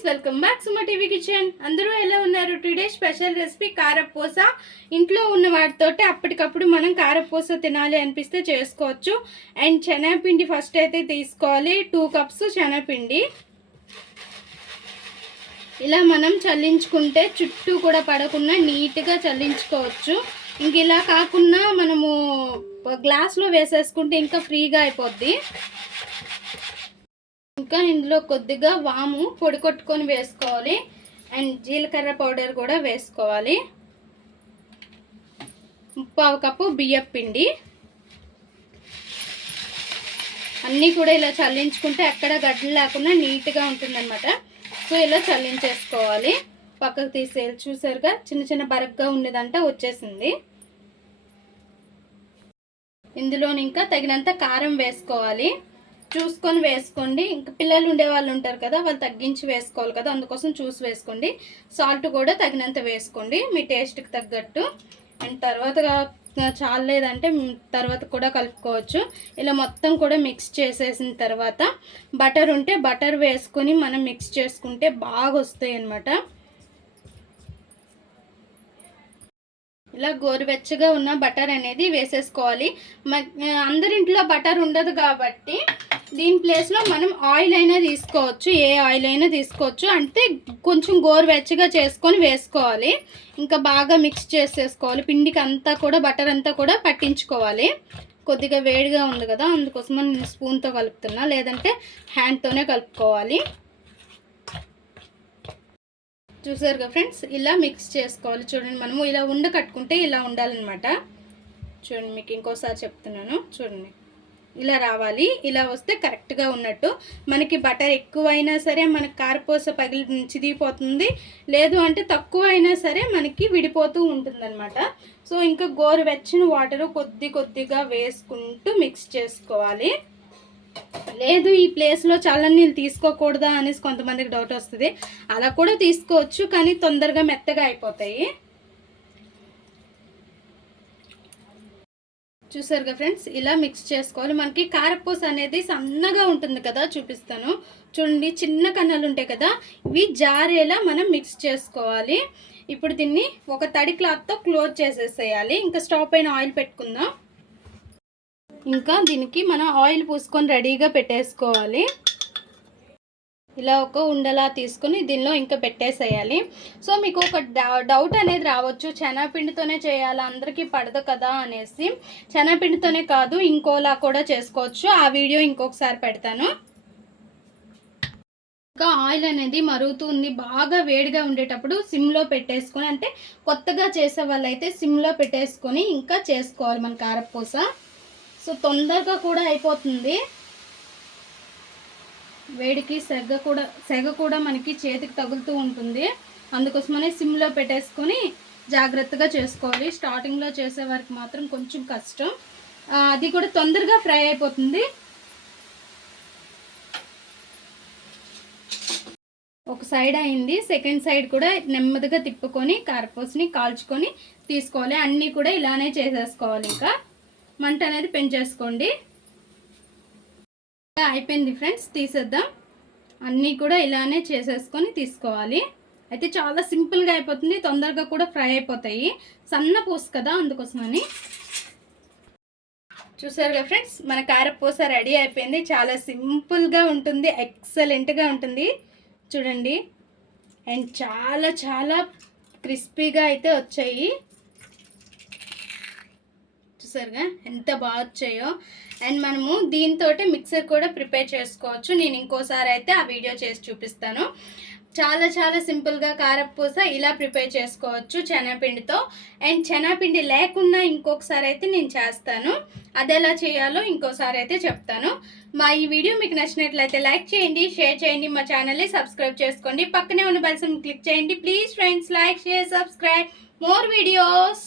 Friends welcome back Suma TV kitchen అందరూ ఎలా ఉన్నారు? టుడే స్పెషల్ రెసిపీ కారపూస. ఇంట్లో ఉన్న వాటితోటి అప్పటికప్పుడు మనం కారపూస తినాలి అనిపిస్తే చేసుకోవచ్చు. అండ్ శనగపిండి ఫస్ట్ అయితే తీసుకోవాలి. టూ కప్స్ శనగపిండి. ఇలా మనం చల్లించుకుంటే చుట్టూ కూడా పడకుండా నీట్గా చల్లించుకోవచ్చు. ఇంక ఇలా కాకుండా మనము గ్లాస్లో వేసేసుకుంటే ఇంకా ఫ్రీగా అయిపోద్ది. ఇంకా ఇందులో కొద్దిగా వాము పొడి కొట్టుకొని వేసుకోవాలి. అండ్ జీలకర్ర పౌడర్ కూడా వేసుకోవాలి. ముప్పావు కప్పు బియ్యం పిండి. అన్నీ కూడా ఇలా చల్లించుకుంటే ఎక్కడ గడ్డలు లేకుండా నీట్గా ఉంటుందన్నమాట. సో ఇలా చల్లించేసుకోవాలి. పక్కకు తీసే చూసారుగా? చిన్న చిన్న బరగ్గా ఉండేదంట వచ్చేసింది. ఇందులో ఇంకా తగినంత కారం వేసుకోవాలి. చూసుకొని వేసుకోండి. ఇంకా పిల్లలు ఉండే వాళ్ళు ఉంటారు కదా వాళ్ళు తగ్గించి వేసుకోవాలి కదా అందుకోసం చూసి వేసుకోండి. సాల్ట్ కూడా తగినంత వేసుకోండి మీ టేస్ట్కి తగ్గట్టు. అండ్ తర్వాత చాలేదంటే తర్వాత కూడా కలుపుకోవచ్చు. ఇలా మొత్తం కూడా మిక్స్ చేసేసిన తర్వాత బటర్ ఉంటే బటర్ వేసుకొని మనం మిక్స్ చేసుకుంటే బాగా వస్తాయి అన్నమాట. ఇలా గోరువెచ్చగా ఉన్న బటర్ అనేది వేసేసుకోవాలి. అందరింట్లో బటర్ ఉండదు కాబట్టి దీని ప్లేస్లో మనం ఆయిల్ అయినా తీసుకోవచ్చు ఏ ఆయిల్ అయినా తీసుకోవచ్చు. అంటే కొంచెం గోరువెచ్చగా చేసుకొని వేసుకోవాలి. ఇంకా బాగా మిక్స్ చేసేసుకోవాలి. పిండికి అంతా కూడా బటర్ అంతా కూడా పట్టించుకోవాలి. కొద్దిగా వేడిగా ఉంది కదా అందుకోసం నేను స్పూన్తో కలుపుతున్నా. లేదంటే హ్యాండ్తోనే కలుపుకోవాలి. చూసారుగా ఫ్రెండ్స్ ఇలా మిక్స్ చేసుకోవాలి. చూడండి మనము ఇలా ఉండ కట్టుకుంటే ఇలా ఉండాలన్నమాట. చూడండి మీకు ఇంకోసారి చెప్తున్నాను. చూడండి. ఇలా రావాలి. ఇలా వస్తే కరెక్ట్గా ఉన్నట్టు. మనకి బటర్ ఎక్కువైనా సరే మనకి కారపూస పగిలి చిదిగిపోతుంది. లేదు అంటే తక్కువ అయినా సరే మనకి విడిపోతూ ఉంటుందన్నమాట. సో ఇంకా గోరువెచ్చని వాటర్ కొద్ది కొద్దిగా వేసుకుంటూ మిక్స్ చేసుకోవాలి. లేదు ఈ ప్లేస్లో చాలా నీళ్ళు తీసుకోకూడదా అనేసి కొంతమందికి డౌట్ వస్తుంది. అలా కూడా తీసుకోవచ్చు కానీ తొందరగా మెత్తగా అయిపోతాయి. చూసారుగా ఫ్రెండ్స్? ఇలా మిక్స్ చేసుకోవాలి. మనకి కారపూస అనేది సన్నగా ఉంటుంది కదా చూపిస్తాను. చూడండి చిన్న కన్నాలు ఉంటాయి కదా ఇవి జారేలా మనం మిక్స్ చేసుకోవాలి. ఇప్పుడు దీన్ని ఒక తడి క్లాత్తో క్లోజ్ చేసేసేయాలి. ఇంకా స్టవ్ పైన ఆయిల్ పెట్టుకుందాం. ఇంకా దీనికి మనం ఆయిల్ పూసుకొని రెడీగా పెట్టేసుకోవాలి. ఇలా ఒక ఉండలా తీసుకుని దీనిలో ఇంకా పెట్టేసేయాలి. సో మీకు ఒక డౌట్ అనేది రావచ్చు. శనగపిండితోనే చేయాలి? అందరికీ పడదు కదా అనేసి. శనగపిండితోనే కాదు ఇంకోలా కూడా చేసుకోవచ్చు. ఆ వీడియో ఇంకొకసారి పెడతాను. ఇంకా ఆయిల్ అనేది మరుగుతుంది బాగా వేడిగా ఉండేటప్పుడు సిమ్లో పెట్టేసుకొని అంటే కొత్తగా చేసే వాళ్ళైతే సిమ్లో పెట్టేసుకొని ఇంకా చేసుకోవాలి మన కారపూస. సో తొందరగా కూడా అయిపోతుంది. వేడికి సెగ కూడా సెగ కూడా మనకి చేతికి తగులుతూ ఉంటుంది. అందుకోసమనే సిమ్లో పెట్టేసుకొని జాగ్రత్తగా చేసుకోవాలి. స్టార్టింగ్లో చేసే వరకు మాత్రం కొంచెం కష్టం. అది కూడా తొందరగా ఫ్రై అయిపోతుంది. ఒక సైడ్ అయింది. సెకండ్ సైడ్ కూడా నెమ్మదిగా తిప్పుకొని కారపూసని కాల్చుకొని తీసుకోవాలి. అన్నీ కూడా ఇలానే చేసేసుకోవాలి ఇంకా. మంట అనేది పెంచేసుకోండి. అయిపోయింది ఫ్రెండ్స్ తీసేద్దాం. అన్నీ కూడా ఇలానే చేసేసుకొని తీసుకోవాలి. అయితే చాలా సింపుల్గా అయిపోతుంది తొందరగా కూడా ఫ్రై అయిపోతాయి. సన్న పూస కదా అందుకోసమని. చూసారుగా ఫ్రెండ్స్ మన కారపూస రెడీ అయిపోయింది. చాలా సింపుల్గా ఉంటుంది ఎక్సలెంట్గా ఉంటుంది. చూడండి. అండ్ చాలా చాలా క్రిస్పీగా అయితే వచ్చాయి. చూసారుగా ఎంత బాగా వచ్చాయో. అండ్ మనము దీంతో మిక్సర్ కూడా ప్రిపేర్ చేసుకోవచ్చు. నేను ఇంకోసారి అయితే ఆ వీడియో చేసి చూపిస్తాను. చాలా చాలా సింపుల్గా కారపూస ఇలా ప్రిపేర్ చేసుకోవచ్చు శనగపిండితో. అండ్ శనగపిండి లేకుండా ఇంకొకసారి అయితే నేను చేస్తాను. అది ఎలా చేయాలో ఇంకోసారి అయితే చెప్తాను. మా ఈ వీడియో మీకు నచ్చినట్లయితే లైక్ చేయండి షేర్ చేయండి మా ఛానల్ని సబ్స్క్రైబ్ చేసుకోండి. పక్కనే ఉన్న బెల్సం క్లిక్ చేయండి. Please friends like share subscribe. More videos!